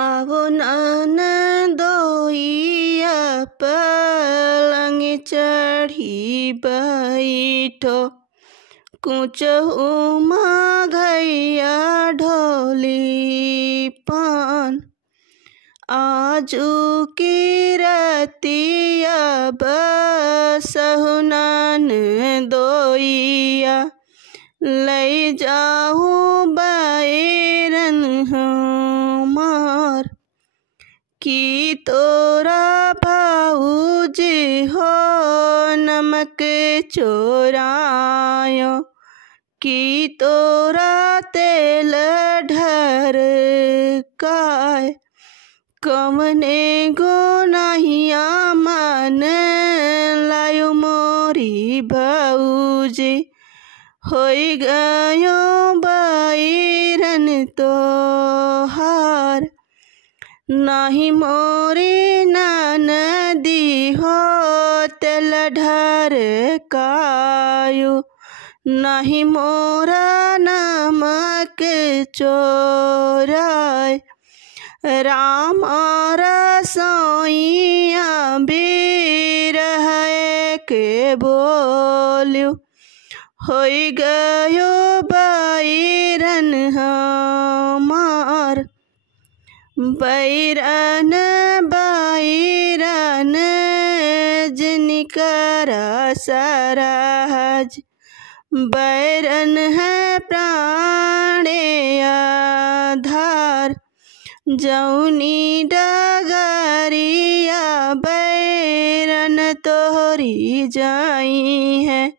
आवो ननदोइया पलंग चढ़ी बैठो, कुचहु मघैया ढोली पान। आजू की रतिया बसहु ननदोइया, ले जाहू बैरन हमार। कि तोरा भाऊजी हो नमक चोरायो, कि तोरा तेल ढरकाय। कवने गुनाहिया मन लायो मोरी भाऊजी, होई गयो बैरन तोहार। नाही मोरी ननदी हो तेल ढरकायो, नाही मोरा नमक चोराय। राम रसोइया बिरह के बोल्यो, होई गयो बैरन हमार। बैरन बैरन जिनकरा सरहज, बैरन है प्राणे आधार। जौनी डगरिया बैरन तोहरी जाई है,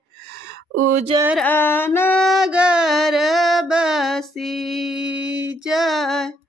उजरा नगर बसी जाए।